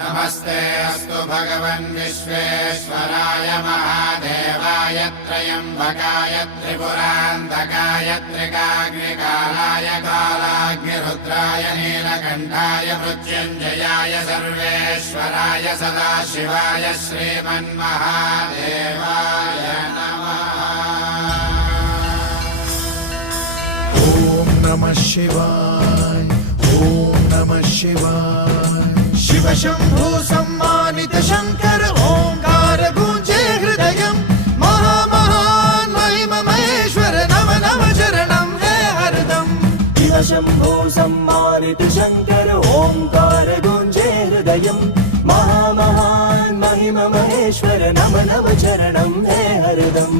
नमस्ते अस्तु भगवन् विश्वेश्वराय महादेवाय त्र्यम्बकाय त्रिपुरान्तकाय त्रिकाग्निकालाय कालाग्निरुद्राय नीलकण्ठाय मृत्युञ्जयाय सर्वेश्वराय सदाशिवाय श्रीमन्महादेवाय नमः। ॐ नमः शिवाय ॐ नमः शिवाय। शिव शंभु सम्मानित शंकर ओंकार गूंजे हृदयं महामहान महिम महेश्वर नम नम चरणं है हरदम। शिव शंभु सम्मानित शंकर ओंकार गूंजे हृदयं महामहान महिम महेश्वर नम नम चरणं है हरदम।